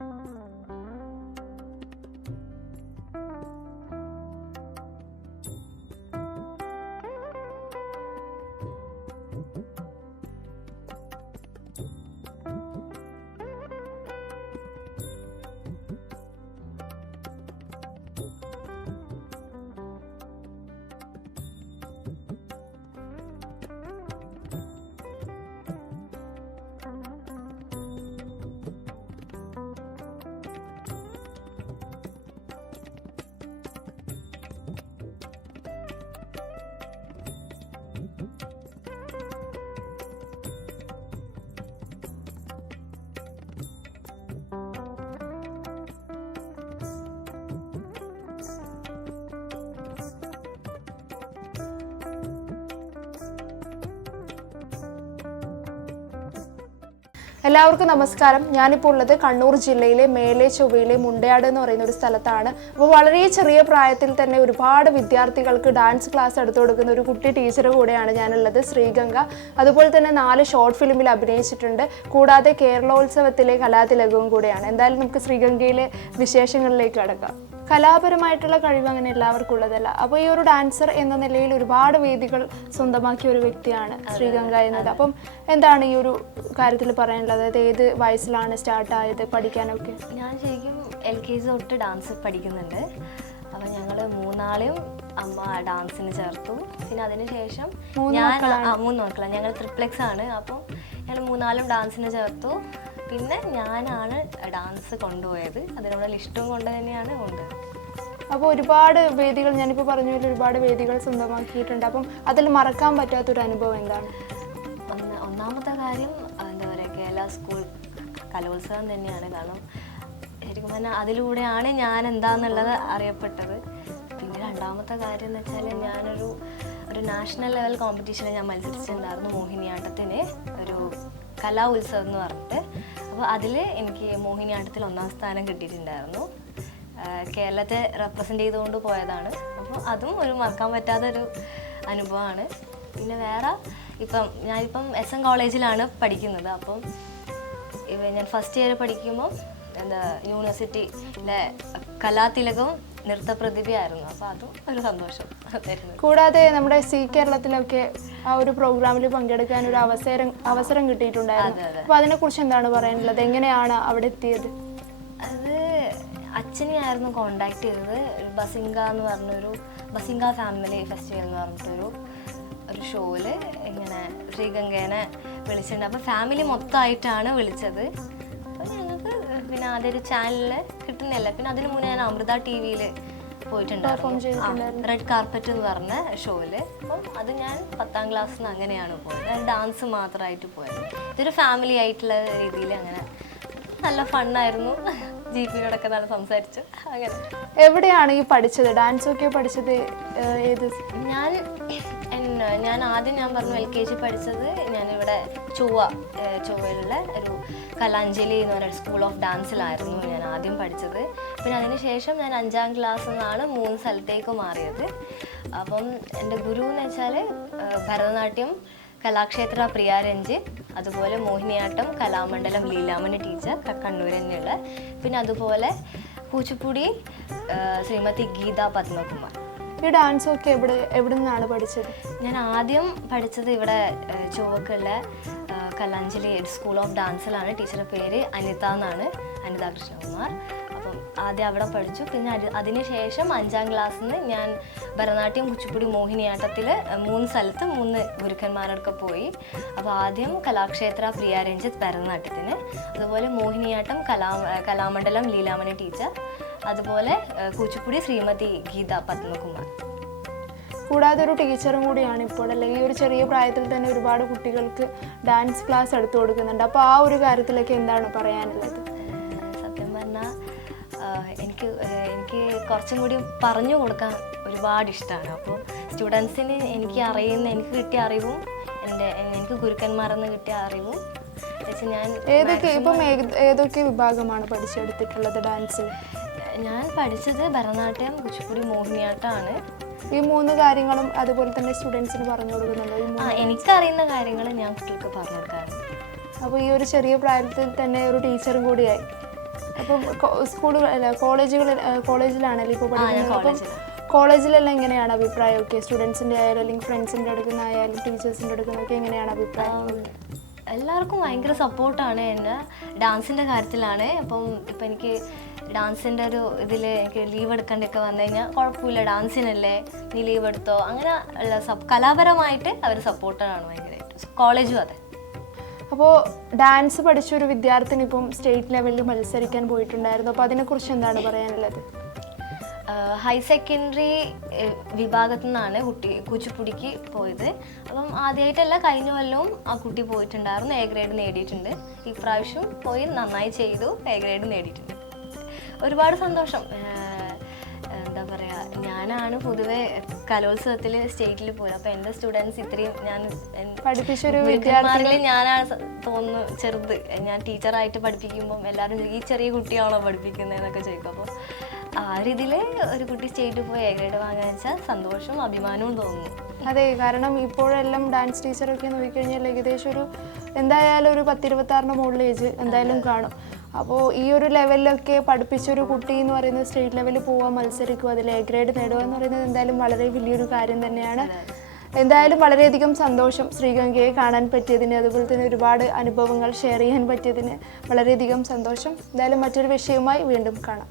Mm-hmm. എല്ലാവർക്കും നമസ്കാരം. ഞാനിപ്പോൾ ഉള്ളത് കണ്ണൂർ ജില്ലയിലെ മേലെ ചൊവ്വയിലെ മുണ്ടയാട് എന്ന് പറയുന്ന ഒരു സ്ഥലത്താണ്. അപ്പോൾ വളരെ ചെറിയ പ്രായത്തിൽ തന്നെ ഒരുപാട് വിദ്യാർത്ഥികൾക്ക് ഡാൻസ് ക്ലാസ് എടുത്തു കൊടുക്കുന്ന ഒരു കുട്ടി ടീച്ചർ കൂടെയാണ് ഞാനുള്ളത് ശ്രീഗംഗ. അതുപോലെ തന്നെ നാല് ഷോർട്ട് ഫിലിമിൽ അഭിനയിച്ചിട്ടുണ്ട്. കൂടാതെ കേരളോത്സവത്തിലെ കലാതിലകവും കൂടെയാണ്. എന്തായാലും നമുക്ക് ശ്രീഗംഗയിലെ വിശേഷങ്ങളിലേക്ക് കടക്കാം. കലാപരമായിട്ടുള്ള കഴിവ് അങ്ങനെ എല്ലാവർക്കും ഉള്ളതല്ല. അപ്പോൾ ഈ ഒരു ഡാൻസർ എന്ന നിലയിൽ ഒരുപാട് വേദികൾ സ്വന്തമാക്കിയ ഒരു വ്യക്തിയാണ് ശ്രീഗംഗ എന്നത്. അപ്പം എന്താണ് ഈ ഒരു കാര്യത്തിൽ പറയാനുള്ളത്? അതായത് ഏത് വയസ്സിലാണ് സ്റ്റാർട്ട് ആയത്? പഠിക്കാനൊക്കെ? ഞാൻ ശരിക്കും എൽ കെ ജി തൊട്ട് ഡാൻസ് പഠിക്കുന്നുണ്ട്. അപ്പം ഞങ്ങൾ മൂന്നാളെയും അമ്മ ഡാൻസിന് ചേർത്തു. പിന്നെ അതിനുശേഷം ഞാൻ മൂന്ന് മക്കളാണ്. ഞങ്ങൾ ട്രിപ്ലെക്സ് ആണ്. അപ്പം ഞങ്ങൾ മൂന്നാളും ഡാൻസിന് ചേർത്തു. പിന്നെ ഞാനാണ് ഡാൻസ് കൊണ്ടുപോയത്. അതിനോടുള്ള ഇഷ്ടം കൊണ്ട് തന്നെയാണ് കൊണ്ടുപോയത്. അപ്പോൾ ഒരുപാട് വേദികൾ ഞാനിപ്പോൾ പറഞ്ഞ പോലെ ഒരുപാട് വേദികൾ സ്വന്തമാക്കിയിട്ടുണ്ട്. അപ്പം അതിൽ മറക്കാൻ പറ്റാത്തൊരു അനുഭവം എന്താണ്? ഒന്ന് ഒന്നാമത്തെ കാര്യം എന്താ പറയുക കേരള സ്കൂൾ കലോത്സവം തന്നെയാണ്. കാരണം ശരിക്കും പറഞ്ഞാൽ അതിലൂടെയാണ് ഞാൻ എന്താന്നുള്ളത് അറിയപ്പെട്ടത്. പിന്നെ രണ്ടാമത്തെ കാര്യം എന്ന് വെച്ചാൽ ഞാനൊരു ഒരു നാഷണൽ ലെവൽ കോമ്പറ്റീഷനിൽ ഞാൻ മത്സരിച്ചിട്ടുണ്ടായിരുന്നു മോഹിനിയാട്ടത്തിന്. ഒരു കലാ ഉത്സവം എന്ന് പറഞ്ഞിട്ട്. അപ്പോൾ അതിൽ എനിക്ക് മോഹിനിയാട്ടത്തിൽ ഒന്നാം സ്ഥാനം കിട്ടിയിട്ടുണ്ടായിരുന്നു. കേരളത്തെ റെപ്രസെന്റ് ചെയ്തുകൊണ്ട് പോയതാണ്. അപ്പോൾ അതും ഒരു മറക്കാൻ പറ്റാത്തൊരു അനുഭവമാണ്. പിന്നെ വേറെ ഇപ്പം ഞാനിപ്പം എസ് എൻ കോളേജിലാണ് പഠിക്കുന്നത്. അപ്പം ഞാൻ ഫസ്റ്റ് ഇയർ പഠിക്കുമ്പോൾ എന്താ യൂണിവേഴ്സിറ്റിയിലെ കലാതിലകവും നൃത്ത പ്രതിഭയായിരുന്നു അപ്പോൾ അതും ഒരു സന്തോഷം തരുന്നു കൂടാതെ നമ്മുടെ സി കേരളത്തിലൊക്കെ ആ ഒരു പ്രോഗ്രാമിൽ പങ്കെടുക്കാൻ ഒരു അവസരം അവസരം കിട്ടിയിട്ടുണ്ടായിരുന്നു. അപ്പോൾ അതിനെക്കുറിച്ച് എന്താണ് പറയാനുള്ളത്? എങ്ങനെയാണ് അവിടെ എത്തിയത്? അത് അച്ഛനെയായിരുന്നു കോണ്ടാക്ട് ചെയ്തത്. ഒരു ബസിങ്ക എന്ന് പറഞ്ഞൊരു ബസിംഗ ഫാമിലി ഫെസ്റ്റിവൽ എന്ന് പറഞ്ഞിട്ടൊരു ഒരു ഷോയിൽ ഇങ്ങനെ ശ്രീഗംഗേനെ വിളിച്ചിട്ടുണ്ട്. അപ്പോൾ ഫാമിലി മൊത്തമായിട്ടാണ് വിളിച്ചത്. പിന്നെ ആദ്യം ഒരു ചാനലിൽ കിട്ടുന്നില്ല. പിന്നെ അതിനു മുന്നേ ഞാൻ അമൃത ടി വിയിൽ പോയിട്ടുണ്ടായിരുന്നു. റെഡ് കാർപ്പറ്റ് എന്ന് പറഞ്ഞ ഷോയിൽ അപ്പം അത് ഞാൻ പത്താം ക്ലാസ്സിൽ നിന്ന് അങ്ങനെയാണ് പോയത്. ഡാൻസ് മാത്രമായിട്ട് പോയത്. ഇതൊരു ഫാമിലി ആയിട്ടുള്ള രീതിയിൽ അങ്ങനെ നല്ല ഫണ്ണായിരുന്നു ജീപ്പിനോടൊക്കെ നല്ല സംസാരിച്ചു. അങ്ങനെ. എവിടെയാണ് ഈ പഠിച്ചത്? ഡാൻസ് ഒക്കെ പഠിച്ചത് ഏത്? ഞാൻ ഞാൻ ആദ്യം ഞാൻ പറഞ്ഞു എൽ കെ ജി പഠിച്ചത് ഞാനിവിടെ ചൊവ്വ ചൊവ്വയിലുള്ള ഒരു കലാഞ്ജലി എന്ന് പറയുന്ന സ്കൂൾ ഓഫ് ഡാൻസിലായിരുന്നു ഞാൻ ആദ്യം പഠിച്ചത്. പിന്നെ അതിനുശേഷം ഞാൻ അഞ്ചാം ക്ലാസ്സിൽ നിന്നാണ് മൂന്ന് സ്ഥലത്തേക്ക് മാറിയത്. അപ്പം എന്റെ ഗുരു എന്ന് വെച്ചാൽ ഭരതനാട്യം കലാക്ഷേത്ര പ്രിയ അതുപോലെ മോഹിനിയാട്ടം കലാമണ്ഡലം ലീലാമണി ടീച്ചർ കണ്ണൂർ തന്നെയുള്ള. പിന്നെ അതുപോലെ കൂച്ചിപ്പുടി ശ്രീമതി ഗീത പത്മകുമാർ. ഈ ഡാൻസ് ഒക്കെ എവിടെ എവിടെ നിന്നാണ് പഠിച്ചത്? ഞാൻ ആദ്യം പഠിച്ചത് ഇവിടെ ചുവക്കുള്ള കലാഞ്ജലി സ്കൂൾ ഓഫ് ഡാൻസിലാണ് ടീച്ചറുടെ പേര് അനിത എന്നാണ്. അനിത കൃഷ്ണകുമാർ. അപ്പം ആദ്യം അവിടെ പഠിച്ചു. പിന്നെ അതിനുശേഷം അഞ്ചാം ക്ലാസ്സിൽ നിന്ന് ഞാൻ ഭരതനാട്യം കുച്ചിപ്പുടി മോഹിനിയാട്ടത്തിൽ മൂന്ന് സ്ഥലത്ത് മൂന്ന് ഗുരുക്കന്മാരൊക്കെ പോയി. അപ്പോൾ ആദ്യം കലാക്ഷേത്ര പ്രിയ രഞ്ജിത്ത് ഭരതനാട്യത്തിന്. അതുപോലെ മോഹിനിയാട്ടം കലാ കലാമണ്ഡലം ലീലാമണി ടീച്ചർ. അതുപോലെ കൂച്ചിപ്പുടി ശ്രീമതി ഗീത പത്മകുമാർ. കൂടാതെ ഒരു ടീച്ചറും കൂടിയാണ് ഇപ്പോൾ അല്ലെങ്കിൽ ഈ ഒരു ചെറിയ പ്രായത്തിൽ തന്നെ ഒരുപാട് കുട്ടികൾക്ക് ഡാൻസ് ക്ലാസ് എടുത്തു കൊടുക്കുന്നുണ്ട്. അപ്പോൾ ആ ഒരു കാര്യത്തിലൊക്കെ എന്താണ് പറയാനുള്ളത്? സത്യം പറഞ്ഞാൽ എനിക്ക് എനിക്ക് കുറച്ചും കൂടി പറഞ്ഞു കൊടുക്കാൻ ഒരുപാട് ഇഷ്ടമാണ് അപ്പോൾ സ്റ്റുഡൻസിന് എനിക്ക് അറിയുന്ന എനിക്ക് കിട്ടിയ അറിവും എന്റെ എനിക്ക് ഗുരുക്കന്മാരെന്ന് കിട്ടിയ അറിവും വെച്ച് ഞാൻ ഏതൊക്കെ ഇപ്പം ഏത് ഏതൊക്കെ വിഭാഗമാണ് പഠിച്ചെടുത്തിട്ടുള്ളത് ഡാൻസിൽ? ഞാൻ പഠിച്ചത് ഭരതനാട്യം കുച്ചിപ്പുടി മോഹിനിയാട്ടമാണ്. ഈ മൂന്ന് കാര്യങ്ങളും അതുപോലെ തന്നെ സ്റ്റുഡൻസിന് പറഞ്ഞു കൊടുക്കുന്നുണ്ടോ? ആ എനിക്കറിയുന്ന കാര്യങ്ങൾ ഞാൻ കുട്ടികൾക്ക് പറഞ്ഞു കൊടുക്കാറുണ്ട്. അപ്പോൾ ഈ ഒരു ചെറിയ പ്രായത്തിൽ തന്നെ ഒരു ടീച്ചറും കൂടിയായി. അപ്പം സ്കൂളുകൾ അല്ല കോളേജുകളിൽ കോളേജിലാണല്ലോ ഇപ്പോൾ പഠിക്കുന്നത്? അപ്പം കോളേജിലെല്ലാം എങ്ങനെയാണ് അഭിപ്രായം ഒക്കെ സ്റ്റുഡൻസിന്റെ ആയാലും അല്ലെങ്കിൽ ഫ്രണ്ട്സിന്റെ അടുക്കുന്ന ആയാലും ടീച്ചേഴ്സിന്റെ അടുക്കുന്നൊക്കെ എങ്ങനെയാണ് അഭിപ്രായം? എല്ലാവർക്കും ഭയങ്കര സപ്പോർട്ടാണ് എന്നെ ഡാൻസിന്റെ കാര്യത്തിലാണ്. അപ്പം ഇപ്പം എനിക്ക് ഡാൻസിന്റെ ഒരു ഇതിൽ എനിക്ക് ലീവ് എടുക്കേണ്ടൊക്കെ വന്നു കഴിഞ്ഞാൽ കുഴപ്പമില്ല ഡാൻസിനല്ലേ നീ ലീവ് എടുത്തോ? അങ്ങനെ ഉള്ള സപ് കലാപരമായിട്ട് അവർ സപ്പോർട്ടാണ് ഭയങ്കരമായിട്ട് കോളേജും അതെ. അപ്പോൾ ഡാൻസ് പഠിച്ച ഒരു വിദ്യാർത്ഥിനി ഇപ്പം സ്റ്റേറ്റ് ലെവലിൽ മത്സരിക്കാൻ പോയിട്ടുണ്ടായിരുന്നു. അപ്പോൾ അതിനെക്കുറിച്ച് എന്താണ് പറയാനുള്ളത്? ഹയർ സെക്കൻഡറി വിഭാഗത്തു നിന്നാണ് കുട്ടി കുച്ചിപ്പുടിക്ക് പോയത്. അപ്പം ആദ്യമായിട്ടല്ല കഴിഞ്ഞ കൊല്ലവും ആ കുട്ടി പോയിട്ടുണ്ടായിരുന്നു. എ ഗ്രേഡ് നേടിയിട്ടുണ്ട്. ഇപ്രാവശ്യം പോയി നന്നായി ചെയ്തു. എ ഗ്രേഡ് നേടിയിട്ടുണ്ട്. ഒരുപാട് സന്തോഷം. എന്താ പറയുക ഞാനാണ് പൊതുവെ കലോത്സവത്തിൽ സ്റ്റേറ്റിൽ പോയത്. അപ്പോൾ എന്റെ സ്റ്റുഡൻസ് ഇത്രയും ഞാൻ പഠിപ്പിച്ചൊരു വിദ്യാർത്ഥികളിൽ ഞാനാണ് തോന്നുന്നു ചെറുത്. ഞാൻ ടീച്ചറായിട്ട് പഠിപ്പിക്കുമ്പം എല്ലാവരും ഈ ചെറിയ കുട്ടിയാണോ പഠിപ്പിക്കുന്നതെന്നൊക്കെ ചോദിക്കും. അപ്പോൾ ആ രീതിയിൽ ഒരു കുട്ടി സ്റ്റേറ്റ് പോയി എ ഗ്രേഡ് വാങ്ങാൻ വെച്ചാൽ സന്തോഷവും അഭിമാനവും തോന്നുന്നു അതെ കാരണം ഇപ്പോഴെല്ലാം ഡാൻസ് ടീച്ചറൊക്കെ നോക്കിക്കഴിഞ്ഞാൽ ഏകദേശം ഒരു എന്തായാലും ഒരു പത്തിരുപത്താറിന്റെ മുകളിൽ ഏജ് എന്തായാലും കാണും. അപ്പോൾ ഈ ഒരു ലെവലിലൊക്കെ പഠിപ്പിച്ചൊരു കുട്ടി എന്ന് പറയുന്നത് സ്റ്റേറ്റ് ലെവലിൽ പോവാൻ മത്സരിക്കുക അതിൽ എ ഗ്രേഡ് നേടുക എന്ന് പറയുന്നത് എന്തായാലും വളരെ വലിയൊരു കാര്യം തന്നെയാണ്. എന്തായാലും വളരെയധികം സന്തോഷം ശ്രീഗംഗയെ കാണാൻ പറ്റിയതിന് അതുപോലെ തന്നെ ഒരുപാട് അനുഭവങ്ങൾ ഷെയർ ചെയ്യാൻ പറ്റിയതിന്. വളരെയധികം സന്തോഷം. എന്തായാലും മറ്റൊരു വിഷയവുമായി വീണ്ടും കാണാം.